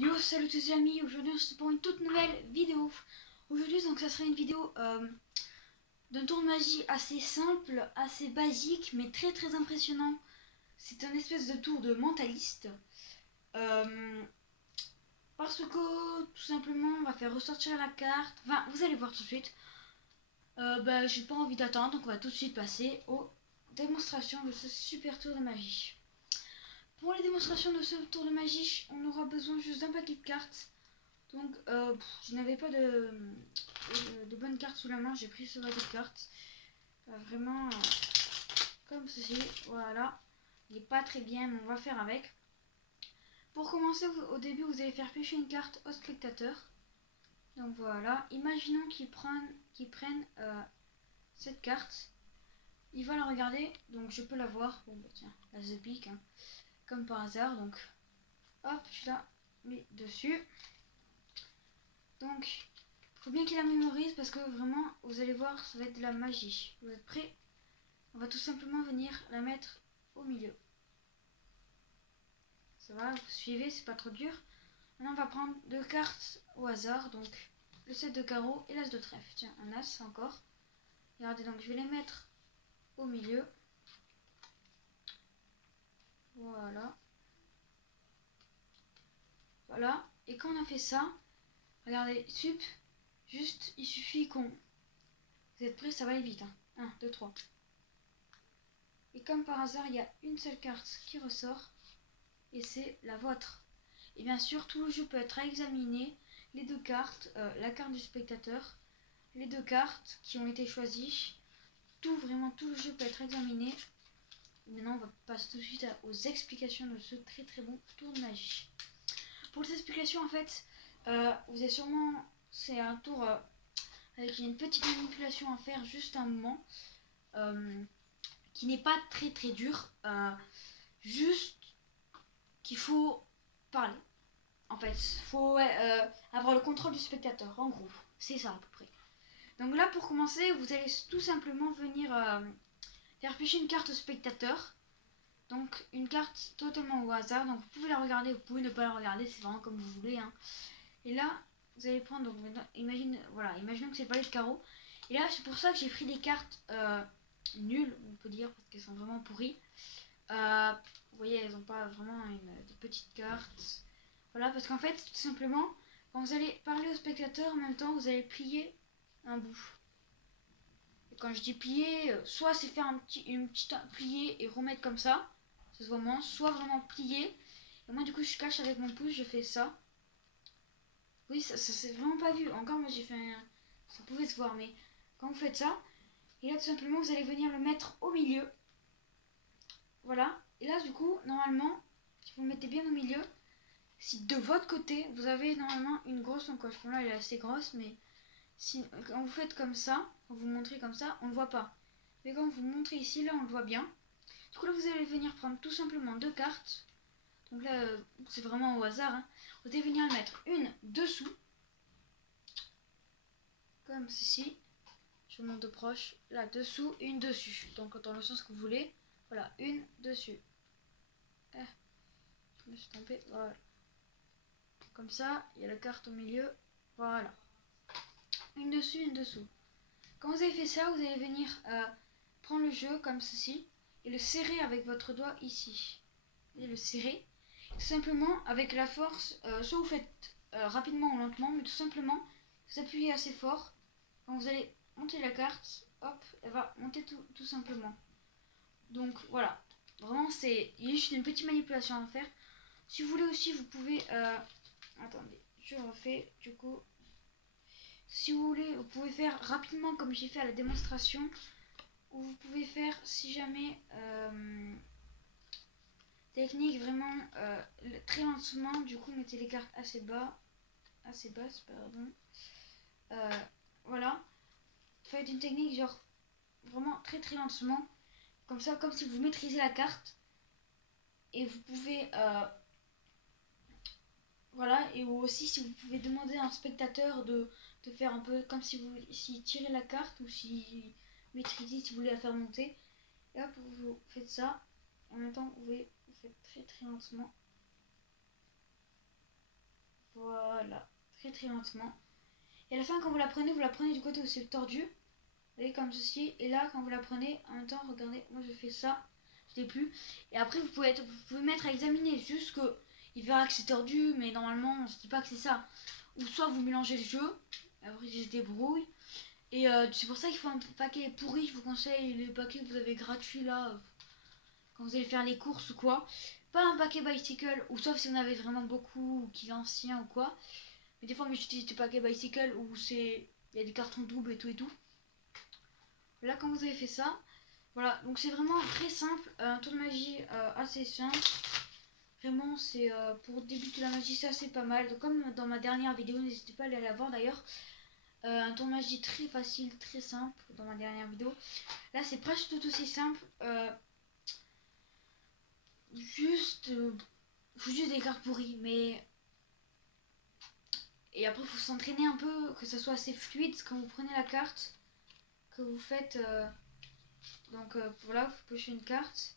Yo, salut tous les amis, aujourd'hui on se retrouve pour une toute nouvelle vidéo. Aujourd'hui donc ça sera une vidéo d'un tour de magie assez simple, assez basique, mais très très impressionnant. C'est un espèce de tour de mentaliste. Parce que tout simplement on va faire ressortir la carte, enfin vous allez voir tout de suite. J'ai pas envie d'attendre, donc on va tout de suite passer aux démonstrations de ce super tour de magie. Pour les démonstrations de ce tour de magie, on aura besoin juste d'un paquet de cartes. Donc je n'avais pas de bonnes cartes sous la main, j'ai pris ce paquet de cartes. Vraiment comme ceci, voilà. Il n'est pas très bien, mais on va faire avec. Pour commencer, au début, vous allez faire piocher une carte au spectateur. Donc voilà, imaginons qu'ils prennent cette carte. Il va la regarder, donc je peux la voir. Bon bah tiens, la The Pique, hein, comme par hasard. Donc hop, je la mets dessus. Donc il faut bien qu'il la mémorise parce que vraiment, vous allez voir, ça va être de la magie. Vous êtes prêts? On va tout simplement venir la mettre au milieu. Ça va, vous suivez, c'est pas trop dur. Maintenant, on va prendre deux cartes au hasard. Donc le 7 de carreau et l'as de trèfle. Tiens, un as encore. Regardez, donc je vais les mettre au milieu. Voilà. Voilà. Et quand on a fait ça, regardez, juste, il suffit qu'on... Vous êtes prêts? Ça va aller vite. Hein. 1, 2, 3. Et comme par hasard, il y a une seule carte qui ressort. Et c'est la vôtre. Et bien sûr, tout le jeu peut être examiné. Les deux cartes, la carte du spectateur, les deux cartes qui ont été choisies. Vraiment tout le jeu peut être examiné. Maintenant, on va passer tout de suite aux explications de ce très très bon tour de magie. Pour les explications, en fait, vous avez sûrement... C'est un tour avec une petite manipulation à faire juste un moment. Qui n'est pas très très dur. Juste qu'il faut parler. En fait, il faut avoir le contrôle du spectateur, en gros. C'est ça à peu près. Donc là, pour commencer, vous allez tout simplement venir faire piocher une carte au spectateur. Donc une carte totalement au hasard. Donc vous pouvez la regarder, vous pouvez ne pas la regarder, c'est vraiment comme vous voulez. Hein. Et là, vous allez prendre, donc imaginons que c'est le palais de carreaux. Et là, c'est pour ça que j'ai pris des cartes nulles, on peut dire, parce qu'elles sont vraiment pourries. Vous voyez, elles n'ont pas vraiment des petites cartes. Voilà, parce qu'en fait, tout simplement, quand vous allez parler au spectateur, en même temps, vous allez plier un bout. Et quand je dis plier, soit c'est faire une petite plier et remettre comme ça se voit moins, soit vraiment plier. Et moi, du coup, je cache avec mon pouce, je fais ça. Oui, ça s'est vraiment pas vu. Encore, moi, j'ai fait un... Ça pouvait se voir, mais quand vous faites ça, et là, tout simplement, vous allez venir le mettre au milieu. Voilà. Et là, du coup, normalement, si vous le mettez bien au milieu, si de votre côté, vous avez normalement une grosse encoche. Bon, là, elle est assez grosse, mais si, quand vous faites comme ça, quand vous montrez comme ça, on ne le voit pas. Mais quand vous montrez ici, là, on le voit bien. Du coup, là, vous allez venir prendre tout simplement deux cartes. Donc là, c'est vraiment au hasard. Hein. Vous allez venir mettre une dessous. Comme ceci. Je vous montre de proche. Là, dessous et une dessus. Donc, dans le sens que vous voulez. Voilà, une dessus. Je me suis trompée. Voilà. Comme ça, il y a la carte au milieu. Voilà. Une dessus, une dessous. Quand vous avez fait ça, vous allez venir prendre le jeu comme ceci et le serrer avec votre doigt ici. Et le serrer. Tout simplement avec la force, soit vous faites rapidement ou lentement, mais tout simplement vous appuyez assez fort. Quand vous allez monter la carte, hop, elle va monter tout simplement. Donc voilà, vraiment il y a juste une petite manipulation à faire. Si vous voulez aussi, vous pouvez... attendez, je refais du coup. Si vous voulez, vous pouvez faire rapidement comme j'ai fait à la démonstration. Ou vous pouvez faire, si jamais... technique vraiment très lentement, du coup mettez les cartes assez basses, pardon. Voilà, faites une technique genre vraiment très très lentement, comme ça, comme si vous maîtrisez la carte. Et vous pouvez voilà, et aussi si vous pouvez demander à un spectateur de faire un peu comme si vous tirez la carte, ou si maîtrisez, si vous voulez la faire monter. Et hop, vous faites ça. En même temps, vous faites très très lentement. Voilà, très très lentement. Et à la fin, quand vous la prenez du côté où c'est tordu. Vous voyez, comme ceci. Et là, quand vous la prenez, en même temps, regardez, moi je fais ça. Je l'ai plus. Et après, vous pouvez mettre à examiner. Juste que il verra que c'est tordu, mais normalement, on se dit pas que c'est ça. Ou soit vous mélangez le jeu. Après, il se débrouille. Et c'est pour ça qu'il faut un paquet pourri. Je vous conseille les paquets que vous avez gratuits là. Quand vous allez faire les courses ou quoi. Pas un paquet bicycle. Ou sauf si vous en avez vraiment beaucoup. Ou qu'il est ancien ou quoi. Mais des fois, j'utilise des paquets bicycle où c'est. Il y a des cartons doubles et tout et tout. Là, quand vous avez fait ça. Voilà, donc c'est vraiment très simple. Un tour de magie assez simple. Vraiment, c'est pour débuter la magie, c'est assez pas mal. Donc, comme dans ma dernière vidéo, n'hésitez pas à aller la voir d'ailleurs. Un tour de magie très facile, très simple dans ma dernière vidéo. Là, c'est presque tout aussi simple. Faut juste des cartes pourries, mais. Et après, il faut s'entraîner un peu, que ça soit assez fluide quand vous prenez la carte. Que vous faites. Donc voilà, vous pochez une carte.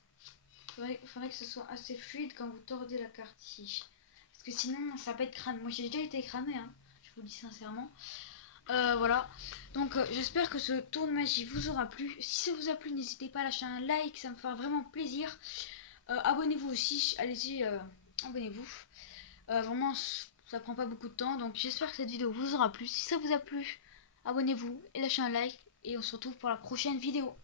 Il faudrait que ce soit assez fluide quand vous tordez la carte ici. Parce que sinon, ça va pas être cramé. Moi, j'ai déjà été cramé, hein, je vous le dis sincèrement. Voilà. Donc, j'espère que ce tour de magie vous aura plu. Si ça vous a plu, n'hésitez pas à lâcher un like, ça me fera vraiment plaisir. Abonnez-vous aussi, allez-y, abonnez-vous. Vraiment, ça prend pas beaucoup de temps. Donc, j'espère que cette vidéo vous aura plu. Si ça vous a plu, abonnez-vous et lâchez un like. Et on se retrouve pour la prochaine vidéo.